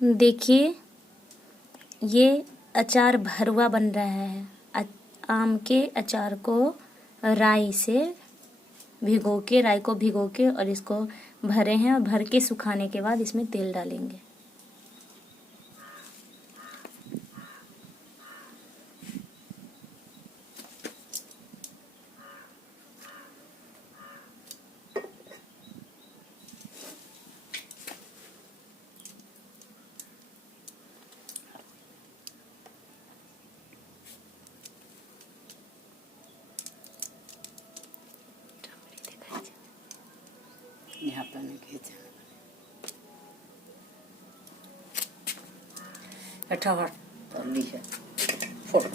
देखिए, ये अचार भरवा बन रहा है। आम के अचार को राई को भिगो के और इसको भरे हैं, और भर के सुखाने के बाद इसमें तेल डालेंगे। यहाँ पे नहीं खींचे अच्छा तो ली है फोटो